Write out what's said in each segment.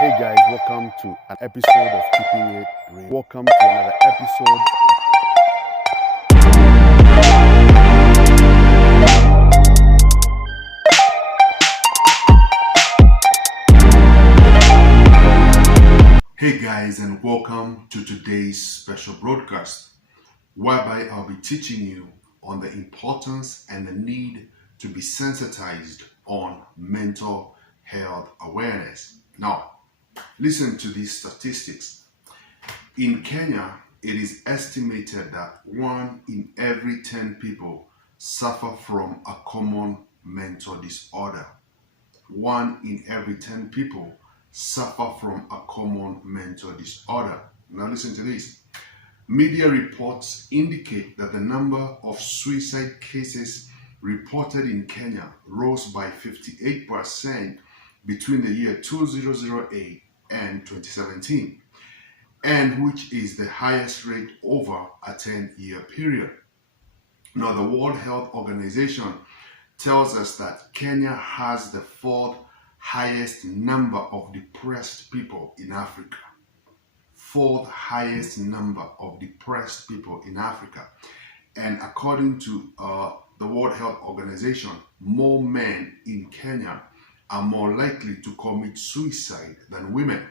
Hey guys, welcome to an episode of Keeping It Real. Welcome to another episode. Hey guys, and welcome to today's special broadcast, whereby I'll be teaching you on the importance and the need to be sensitized on mental health awareness. Now, listen to these statistics. In Kenya, it is estimated that 1 in every 10 people suffer from a common mental disorder. 1 in every 10 people suffer from a common mental disorder. Now listen to this. Media reports indicate that the number of suicide cases reported in Kenya rose by 58% between the year 2008 and 2017, and which is the highest rate over a 10-year period. Now, the World Health Organization tells us that Kenya has the fourth highest number of depressed people in Africa. Fourth highest number of depressed people in Africa. And according to the World Health Organization, more men in Kenya are more likely to commit suicide than women.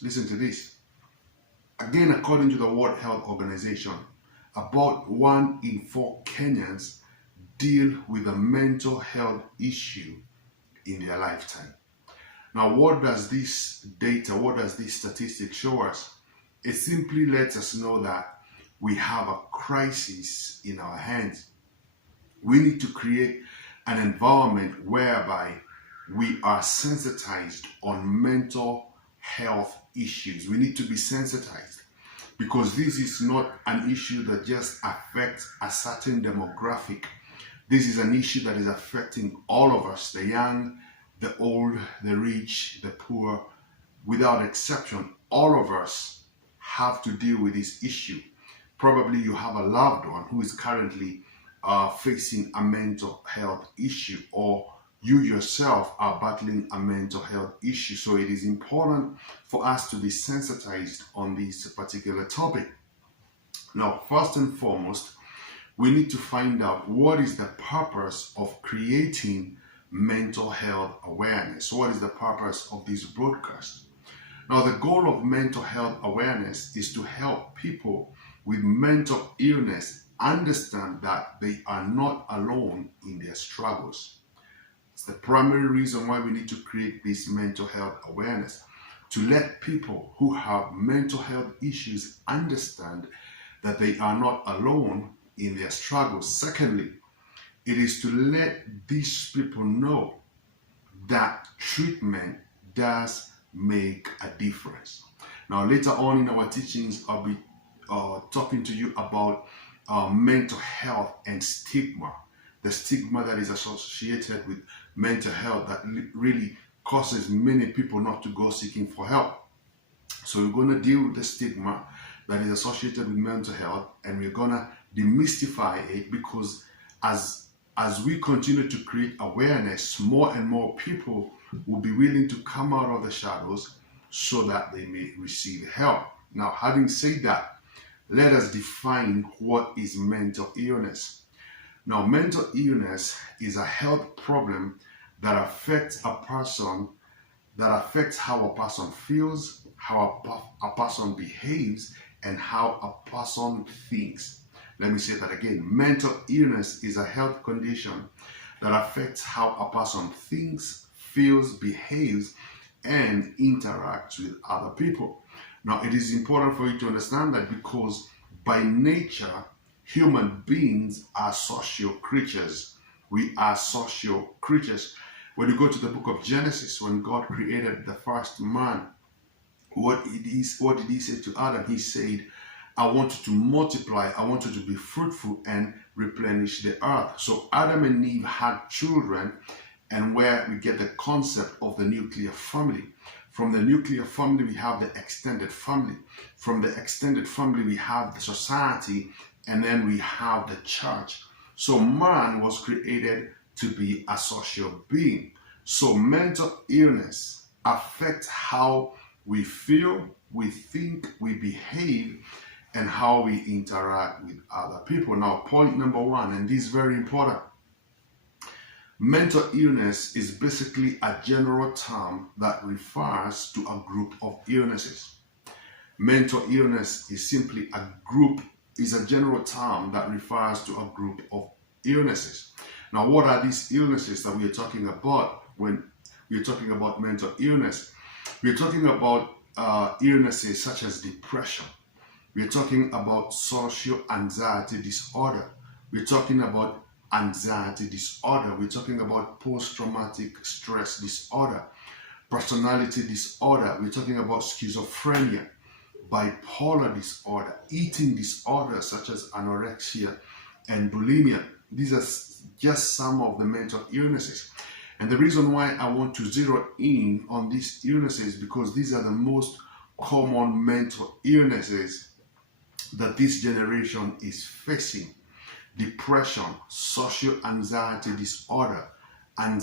Listen to this. Again, according to the World Health Organization, about 1 in 4 Kenyans deal with a mental health issue in their lifetime. Now, what does this data, what does this statistic show us? It simply lets us know that we have a crisis in our hands. We need to create an environment whereby we are sensitized on mental health issues. We need to be sensitized because this is not an issue that just affects a certain demographic. This is an issue that is affecting all of us, the young, the old, the rich, the poor. Without exception, all of us have to deal with this issue. Probably you have a loved one who is currently facing a mental health issue, or you yourself are battling a mental health issue. So it is important for us to be sensitized on this particular topic. Now, first and foremost, we need to find out what is the purpose of creating mental health awareness. What is the purpose of this broadcast? Now, the goal of mental health awareness is to help people with mental illness understand that they are not alone in their struggles. It's the primary reason why we need to create this mental health awareness, to let people who have mental health issues understand that they are not alone in their struggles. Secondly, it is to let these people know that treatment does make a difference. Now, later on in our teachings, I'll be talking to you about mental health and stigma. The stigma that is associated with mental health that really causes many people not to go seeking for help. So we're going to deal with the stigma that is associated with mental health, and we're going to demystify it, because as we continue to create awareness, more and more people will be willing to come out of the shadows so that they may receive help. Now, having said that, let us define what is mental illness. Now, mental illness is a health problem that affects a person, that affects how a person feels, how a person behaves, and how a person thinks. Let me say that again. Mental illness is a health condition that affects how a person thinks, feels, behaves, and interacts with other people. Now, it is important for you to understand that, because by nature, human beings are social creatures. We are social creatures. When you go to the book of Genesis, when God created the first man, what did he say to Adam? He said, I want you to multiply, I want you to be fruitful and replenish the earth. So Adam and Eve had children, and where we get the concept of the nuclear family. From the nuclear family, we have the extended family. From the extended family, we have the society, and then we have the church. So man was created to be a social being. So mental illness affect how we feel, we think, we behave, and how we interact with other people. Now, point number one, and this is very important. Mental illness is basically a general term that refers to a group of illnesses. Mental illness is simply a general term that refers to a group of illnesses. Now, what are these illnesses that we are talking about when we are talking about mental illness? We are talking about illnesses such as depression. We are talking about social anxiety disorder. We're talking about anxiety disorder. We're talking about post-traumatic stress disorder, personality disorder. We're talking about schizophrenia, bipolar disorder, eating disorders such as anorexia and bulimia. These are just some of the mental illnesses. And the reason why I want to zero in on these illnesses is because these are the most common mental illnesses that this generation is facing. Depression, social anxiety disorder, and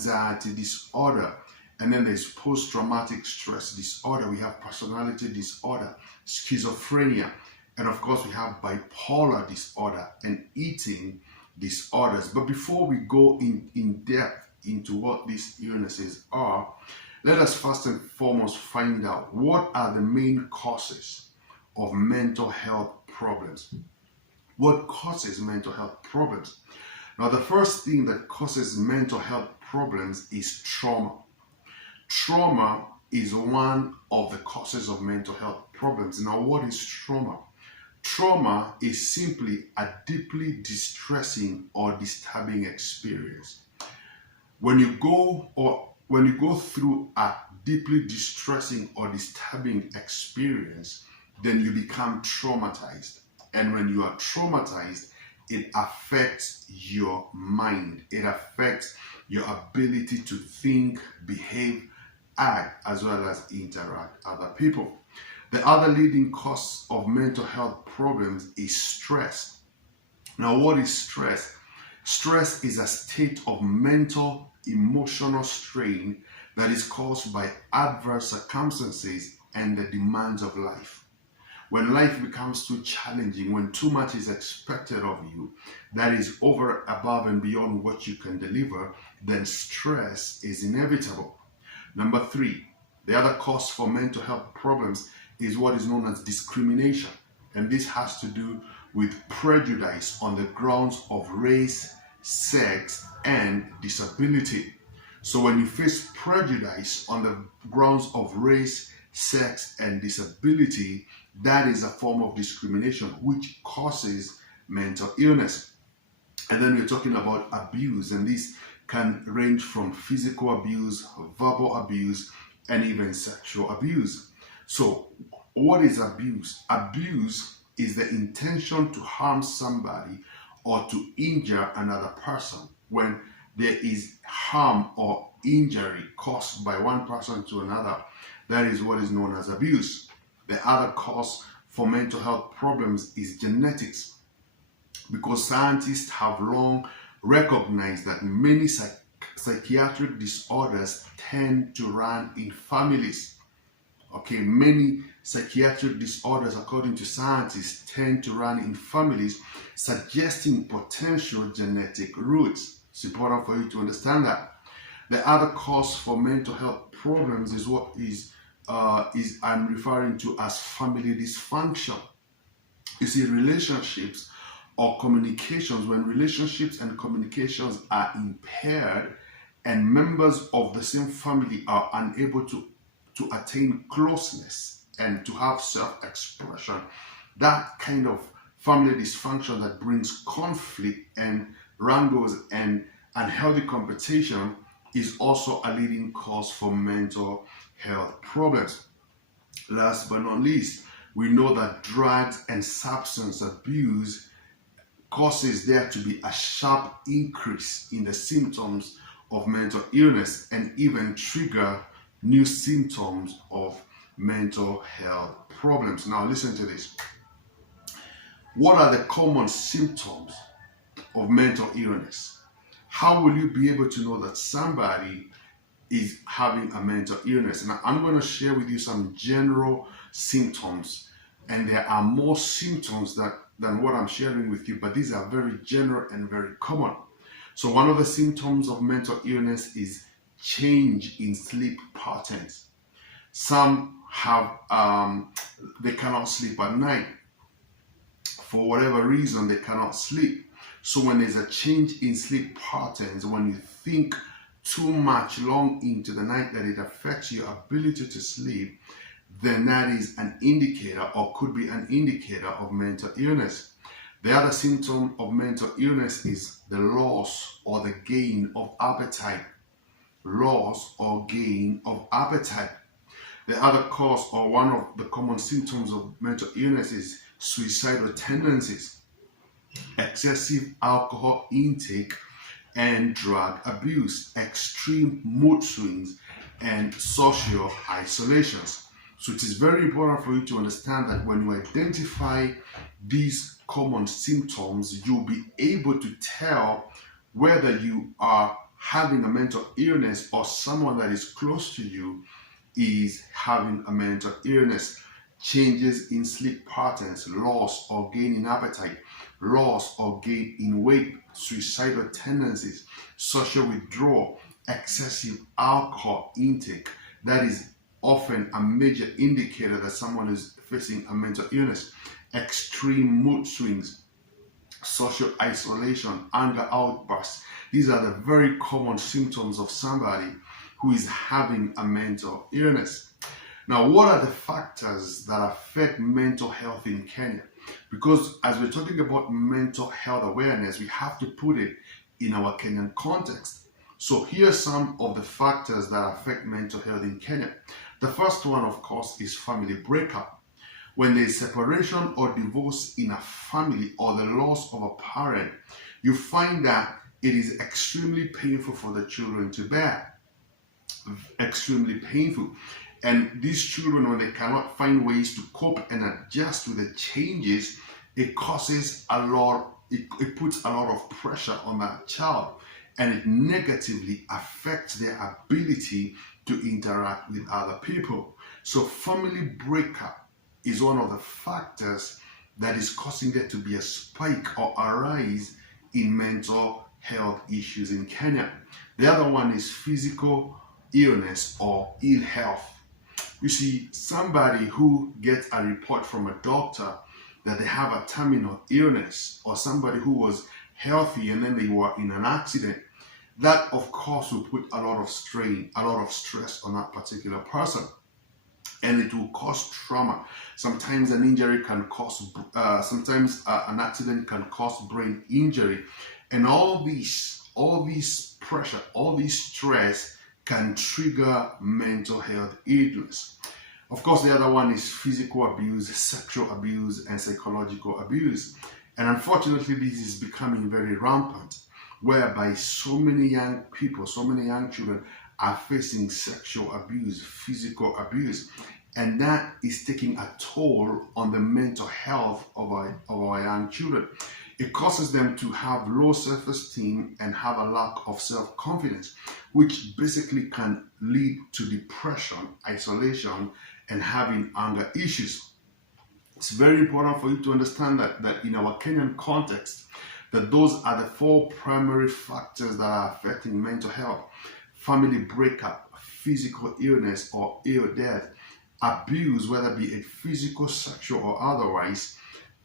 then there's post-traumatic stress disorder. We have personality disorder, schizophrenia, and of course we have bipolar disorder and eating disorders. But before we go in depth into what these illnesses are, let us first and foremost find out what are the main causes of mental health problems. What causes mental health problems? Now, the first thing that causes mental health problems is trauma. Trauma is one of the causes of mental health problems. Now, what is trauma? Trauma is simply a deeply distressing or disturbing experience. When you go through a deeply distressing or disturbing experience, then you become traumatized. And when you are traumatized, it affects your mind. It affects your ability to think, behave, act, as well as interact with other people. The other leading cause of mental health problems is stress. Now, what is stress? Stress is a state of mental, emotional strain that is caused by adverse circumstances and the demands of life. When life becomes too challenging, when too much is expected of you, that is over, above, and beyond what you can deliver, then stress is inevitable. Number three, the other cause for mental health problems is what is known as discrimination. And this has to do with prejudice on the grounds of race, sex, and disability. So when you face prejudice on the grounds of race, sex, and disability, that is a form of discrimination which causes mental illness. And then we're talking about abuse, and this can range from physical abuse, verbal abuse, and even sexual abuse. So what is abuse? Abuse is the intention to harm somebody or to injure another person. When there is harm or injury caused by one person to another, that is what is known as abuse. The other cause for mental health problems is genetics, because scientists have long recognized that many psychiatric disorders tend to run in families. Okay, many psychiatric disorders, according to scientists, tend to run in families, suggesting potential genetic roots. It's important for you to understand that. The other cause for mental health problems is what I'm referring to as family dysfunction. You see, relationships or communications, when relationships and communications are impaired and members of the same family are unable to attain closeness and to have self-expression, that kind of family dysfunction that brings conflict and wrangles and unhealthy competition is also a leading cause for mental health problems. Last but not least, we know that drugs and substance abuse causes there to be a sharp increase in the symptoms of mental illness and even trigger new symptoms of mental health problems. Now listen to this. What are the common symptoms of mental illness? How will you be able to know that somebody is having a mental illness. Now, I'm going to share with you some general symptoms, and there are more symptoms than what I'm sharing with you, but these are very general and very common. So one of the symptoms of mental illness is change in sleep patterns. Some have, they cannot sleep at night. For whatever reason, they cannot sleep. So when there's a change in sleep patterns, when you think too much long into the night that it affects your ability to sleep, then that is an indicator, or could be an indicator, of mental illness. The other symptom of mental illness is the loss or the gain of appetite. Loss or gain of appetite. The other cause, or one of the common symptoms of mental illness, is suicidal tendencies, excessive alcohol intake and drug abuse, extreme mood swings, and social isolations. So it is very important for you to understand that when you identify these common symptoms, you'll be able to tell whether you are having a mental illness or someone that is close to you is having a mental illness. Changes in sleep patterns, loss or gain in appetite, loss or gain in weight, suicidal tendencies, social withdrawal, excessive alcohol intake. That is often a major indicator that someone is facing a mental illness. Extreme mood swings, social isolation, anger outbursts. These are the very common symptoms of somebody who is having a mental illness. Now, what are the factors that affect mental health in Kenya? Because as we're talking about mental health awareness, we have to put it in our Kenyan context. So here are some of the factors that affect mental health in Kenya. The first one, of course, is family breakup. When there is separation or divorce in a family, or the loss of a parent, you find that it is extremely painful for the children to bear. Extremely painful. And these children, when they cannot find ways to cope and adjust with the changes, it causes a lot, it puts a lot of pressure on that child, and it negatively affects their ability to interact with other people. So family breakup is one of the factors that is causing there to be a spike or a rise in mental health issues in Kenya. The other one is physical illness or ill health. You see, somebody who gets a report from a doctor that they have a terminal illness, or somebody who was healthy and then they were in an accident, that of course will put a lot of strain, a lot of stress on that particular person, and it will cause trauma. Sometimes an injury can cause, an accident can cause brain injury, and all these pressure, all these stress can trigger mental health illness. Of course, the other one is physical abuse, sexual abuse, and psychological abuse. And unfortunately, this is becoming very rampant, whereby so many young people, so many young children are facing sexual abuse, physical abuse, and that is taking a toll on the mental health of our young children. It causes them to have low self-esteem and have a lack of self-confidence, which basically can lead to depression, isolation, and having anger issues. It's very important for you to understand that in our Kenyan context, that those are the four primary factors that are affecting mental health: family breakup, physical illness or ill death, abuse, whether be it physical, sexual, or otherwise,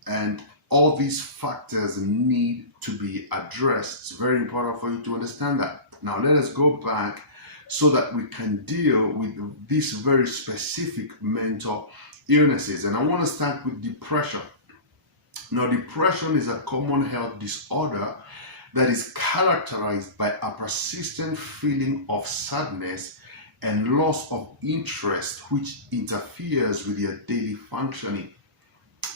and all these factors need to be addressed. It's very important for you to understand that. Now let us go back so that we can deal with these very specific mental illnesses. And I want to start with depression. Now, depression is a common health disorder that is characterized by a persistent feeling of sadness and loss of interest, which interferes with your daily functioning.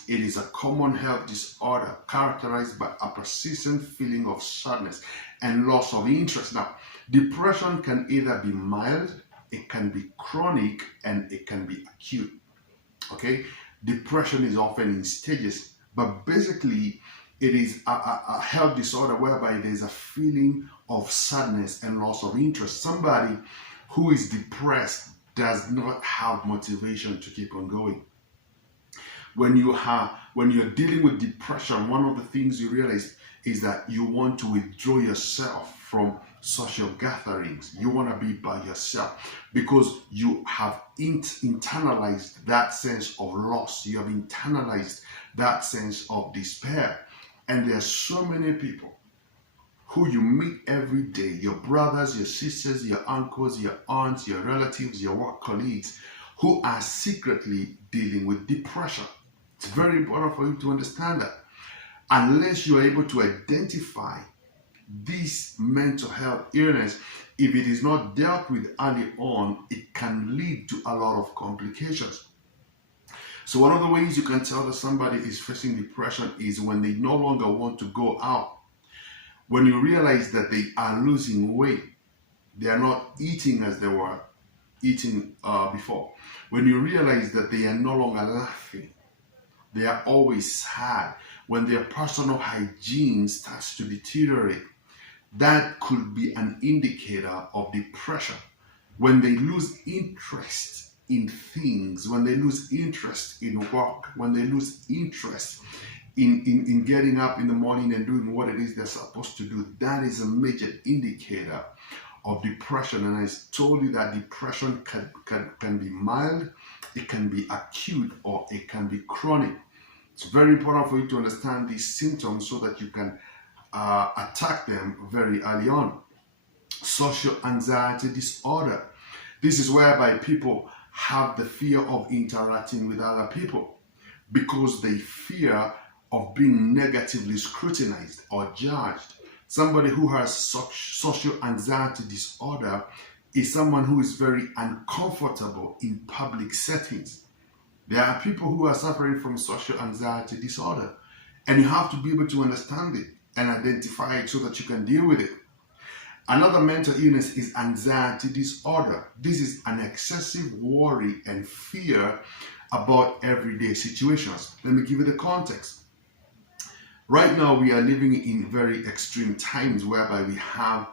It is a common health disorder characterized by a persistent feeling of sadness and loss of interest. Now, depression can either be mild, it can be chronic, and it can be acute. Okay? Depression is often in stages, but basically it is a health disorder whereby there's a feeling of sadness and loss of interest. Somebody who is depressed does not have motivation to keep on going. When you're dealing with depression, one of the things you realize is that you want to withdraw yourself from social gatherings. You want to be by yourself because you have internalized that sense of loss. You have internalized that sense of despair. And there are so many people who you meet every day, your brothers, your sisters, your uncles, your aunts, your relatives, your work colleagues, who are secretly dealing with depression. It's very important for you to understand that. Unless you are able to identify this mental health illness, if it is not dealt with early on, it can lead to a lot of complications. So one of the ways you can tell that somebody is facing depression is when they no longer want to go out. When you realize that they are losing weight, they are not eating as they were eating before. When you realize that they are no longer laughing, they are always sad. When their personal hygiene starts to deteriorate, that could be an indicator of depression. When they lose interest in things, when they lose interest in work, when they lose interest in getting up in the morning and doing what it is they're supposed to do, that is a major indicator of depression. And I told you that depression can be mild, it can be acute, or it can be chronic. It's very important for you to understand these symptoms so that you can attack them very early on. Social anxiety disorder. This is whereby people have the fear of interacting with other people because they fear of being negatively scrutinized or judged. Somebody who has social anxiety disorder is someone who is very uncomfortable in public settings. There are people who are suffering from social anxiety disorder, and you have to be able to understand it and identify it so that you can deal with it. Another mental illness is anxiety disorder. This is an excessive worry and fear about everyday situations. Let me give you the context. Right now, we are living in very extreme times whereby we have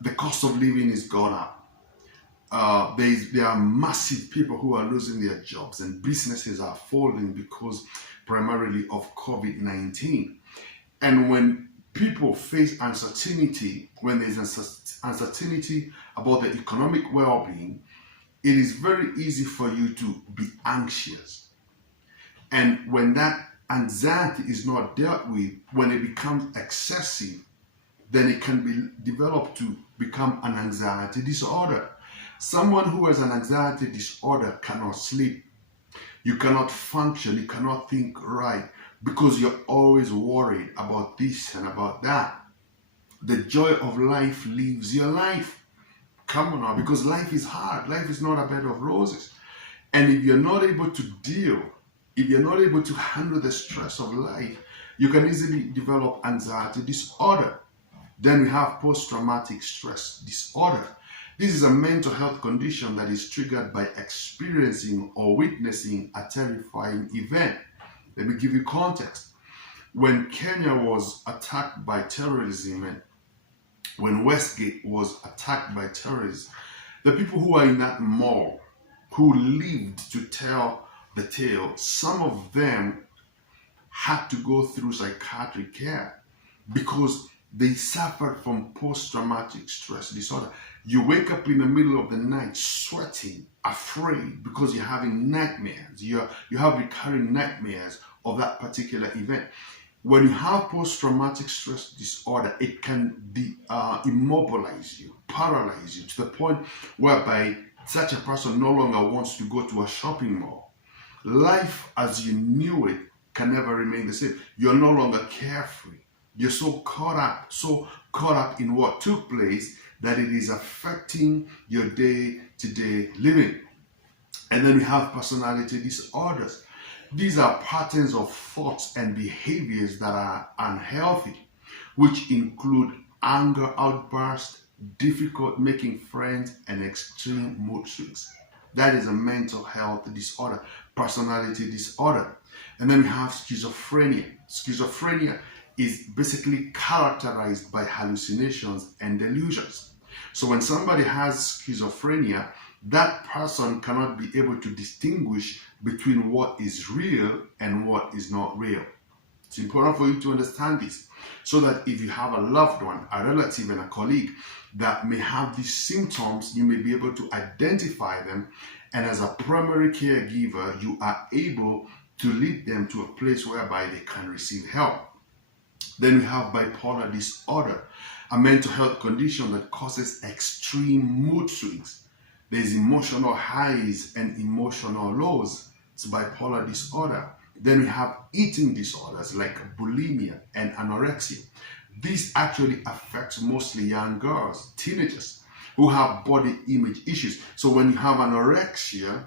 the cost of living is gone up. There are massive people who are losing their jobs and businesses are falling because primarily of COVID-19. And when people face uncertainty, when there's uncertainty about the economic well-being, it is very easy for you to be anxious. And when that anxiety is not dealt with, when it becomes excessive, then it can be developed to become an anxiety disorder. Someone who has an anxiety disorder cannot sleep. You cannot function, you cannot think right because you're always worried about this and about that. The joy of life leaves your life. Come on now, because life is hard. Life is not a bed of roses. And if you're not able to deal, if you're not able to handle the stress of life, you can easily develop anxiety disorder. Then we have post-traumatic stress disorder. This is a mental health condition that is triggered by experiencing or witnessing a terrifying event. Let me give you context. When Kenya was attacked by terrorism and when Westgate was attacked by terrorists, the people who are in that mall, who lived to tell the tale, some of them had to go through psychiatric care because they suffered from post-traumatic stress disorder. You wake up in the middle of the night sweating, afraid because you're having nightmares. You have recurring nightmares of that particular event. When you have post-traumatic stress disorder, it can immobilize you, paralyze you to the point whereby such a person no longer wants to go to a shopping mall. Life as you knew it can never remain the same. You're no longer carefree. You're so caught up in what took place that it is affecting your day-to-day living. And then we have personality disorders. These are patterns of thoughts and behaviors that are unhealthy, which include anger outbursts, difficult making friends, and extreme mood swings. That is a mental health disorder, personality disorder. And then we have schizophrenia. Schizophrenia is basically characterized by hallucinations and delusions. So when somebody has schizophrenia, that person cannot be able to distinguish between what is real and what is not real. It's important for you to understand this so that if you have a loved one, a relative, and a colleague that may have these symptoms, you may be able to identify them. And as a primary caregiver, you are able to lead them to a place whereby they can receive help. Then we have bipolar disorder, a mental health condition that causes extreme mood swings. There's emotional highs and emotional lows. It's bipolar disorder. Then we have eating disorders like bulimia and anorexia. This actually affects mostly young girls, teenagers, who have body image issues. So when you have anorexia,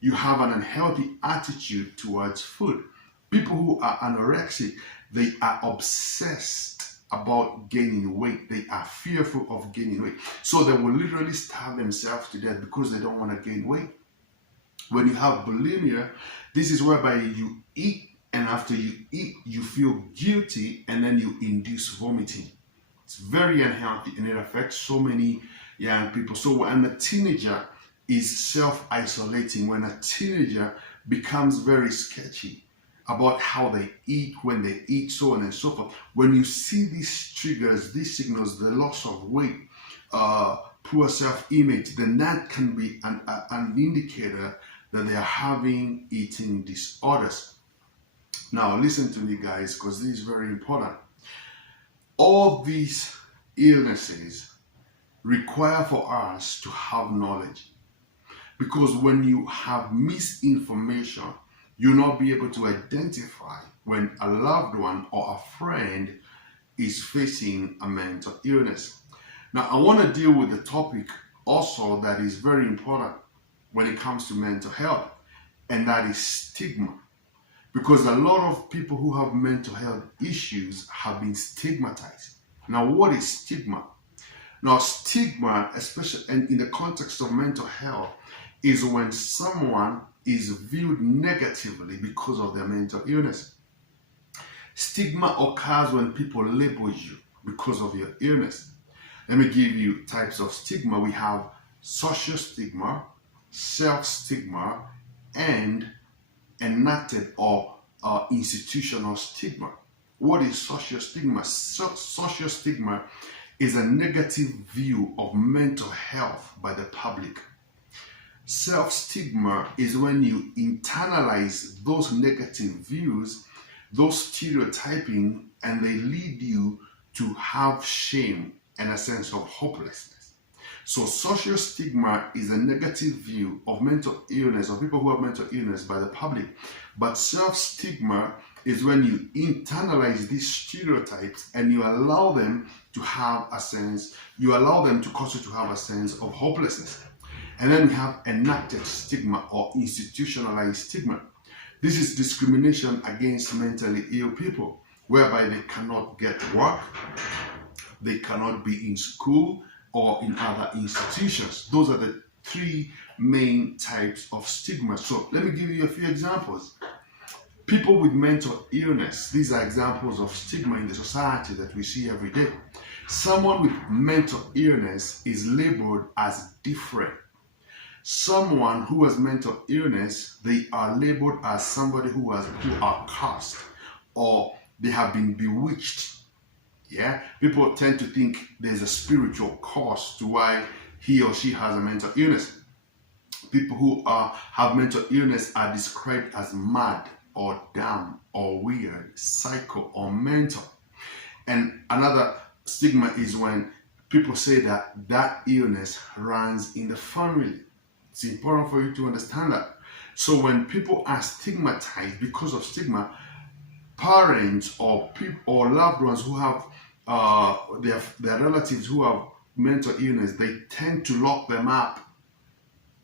you have an unhealthy attitude towards food. People who are anorexic, they are obsessed about gaining weight. They are fearful of gaining weight. So they will literally starve themselves to death because they don't want to gain weight. When you have bulimia, this is whereby you eat, and after you eat, you feel guilty, and then you induce vomiting. It's very unhealthy, and it affects so many young people. So when a teenager is self-isolating, when a teenager becomes very sketchy about how they eat, when they eat, so on and so forth, when you see these triggers, these signals, the loss of weight, poor self-image, then that can be an indicator that they are having eating disorders. Now listen to me, guys, because this is very important. All these illnesses require for us to have knowledge, because when you have misinformation, you'll not be able to identify when a loved one or a friend is facing a mental illness. Now, I want to deal with the topic also that is very important when it comes to mental health, and that is stigma. Because a lot of people who have mental health issues have been stigmatized. Now, what is stigma? Now, stigma, especially in the context of mental health, is when someone is viewed negatively because of their mental illness. Stigma occurs when people label you because of your illness. Let me give you types of stigma. We have social stigma, self-stigma, and enacted or institutional stigma. What is social stigma? Social stigma is a negative view of mental health by the public. Self-stigma is when you internalize those negative views, those stereotyping, and they lead you to have shame and a sense of hopelessness. So social stigma is a negative view of mental illness, or people who have mental illness, by the public. But self-stigma is when you internalize these stereotypes and you allow them to have a sense, you allow them to cause you to have a sense of hopelessness. And then we have enacted stigma or institutionalized stigma. This is discrimination against mentally ill people, whereby they cannot get work, they cannot be in school or in other institutions. Those are the three main types of stigma. So let me give you a few examples. People with mental illness, these are examples of stigma in the society that we see every day. Someone with mental illness is labeled as different. Someone who has mental illness, they are labeled as somebody who are cursed, or they have been bewitched. Yeah, people tend to think there's a spiritual cause to why he or she has a mental illness. People who have mental illness are described as mad or dumb or weird, psycho or mental. And another stigma is when people say that that illness runs in the family. It's important for you to understand that. So when people are stigmatized because of stigma, parents or people or loved ones who have their relatives who have mental illness, they tend to lock them up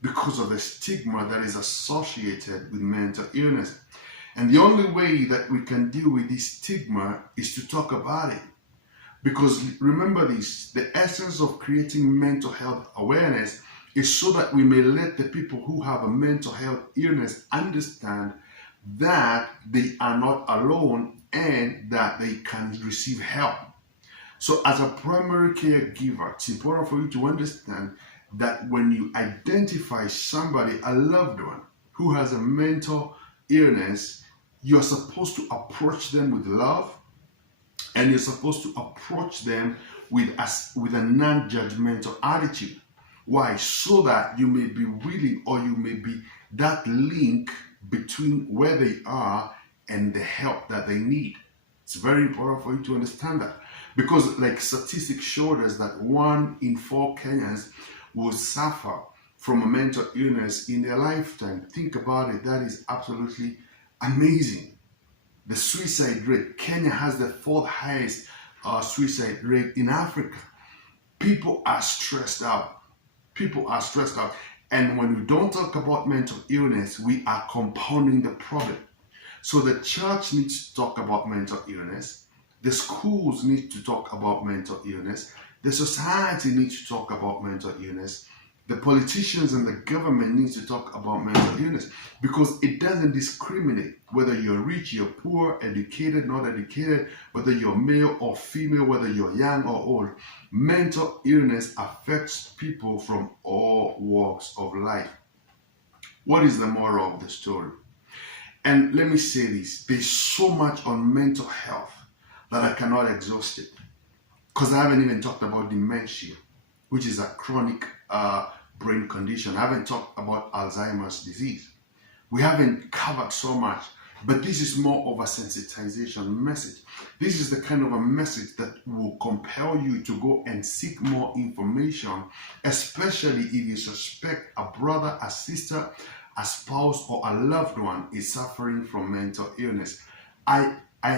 because of the stigma that is associated with mental illness. And the only way that we can deal with this stigma is to talk about it. Because remember this, the essence of creating mental health awareness is so that we may let the people who have a mental health illness understand that they are not alone and that they can receive help. So, as a primary caregiver, it's important for you to understand that when you identify somebody, a loved one, who has a mental illness, you're supposed to approach them with love, and you're supposed to approach them with a non-judgmental attitude. Why? So that you may be willing, or you may be that link between where they are and the help that they need. It's very important for you to understand that, because like statistics showed us that 1 in 4 Kenyans will suffer from a mental illness in their lifetime. Think about it. That is absolutely amazing. The suicide rate, Kenya has the fourth highest suicide rate in Africa. People are stressed out. People are stressed out. And when we don't talk about mental illness, we are compounding the problem. So the church needs to talk about mental illness. The schools need to talk about mental illness. The society needs to talk about mental illness. The politicians and the government needs to talk about mental illness, because it doesn't discriminate whether you're rich, you're poor, educated, not educated, whether you're male or female, whether you're young or old. Mental illness affects people from all walks of life. What is the moral of the story? And let me say this, there's so much on mental health that I cannot exhaust it, because I haven't even talked about dementia, which is a chronic brain condition. I haven't talked about Alzheimer's disease. We haven't covered so much, but this is more of a sensitization message. This is the kind of a message that will compel you to go and seek more information, especially if you suspect a brother, a sister, a spouse, or a loved one is suffering from mental illness. I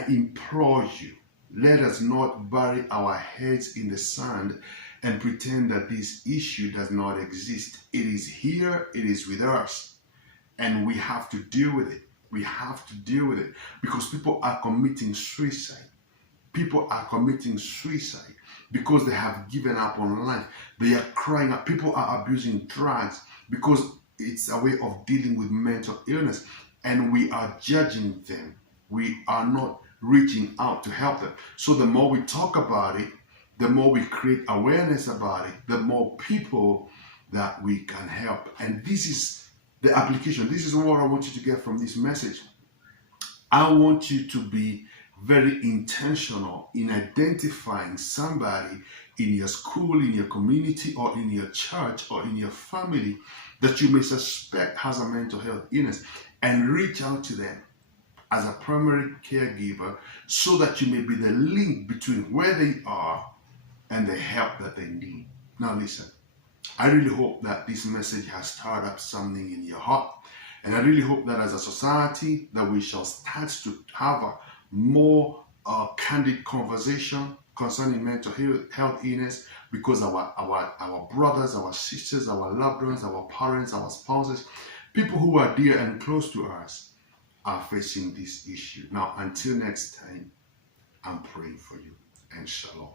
implore you, let us not bury our heads in the sand and pretend that this issue does not exist. It is here, it is with us, and we have to deal with it. We have to deal with it, because people are committing suicide. People are committing suicide because they have given up on life. They are crying out. People are abusing drugs because it's a way of dealing with mental illness, and we are judging them. We are not reaching out to help them. So the more we talk about it, the more we create awareness about it, the more people that we can help. And this is the application. This is what I want you to get from this message. I want you to be very intentional in identifying somebody in your school, in your community, or in your church, or in your family that you may suspect has a mental health illness, and reach out to them as a primary caregiver, so that you may be the link between where they are and the help that they need. Now listen, I really hope that this message has stirred up something in your heart, and I really hope that as a society that we shall start to have a more candid conversation concerning mental health illness, because our brothers, our sisters, our loved ones, our parents, our spouses, people who are dear and close to us are facing this issue. Now, until next time, I'm praying for you, and shalom.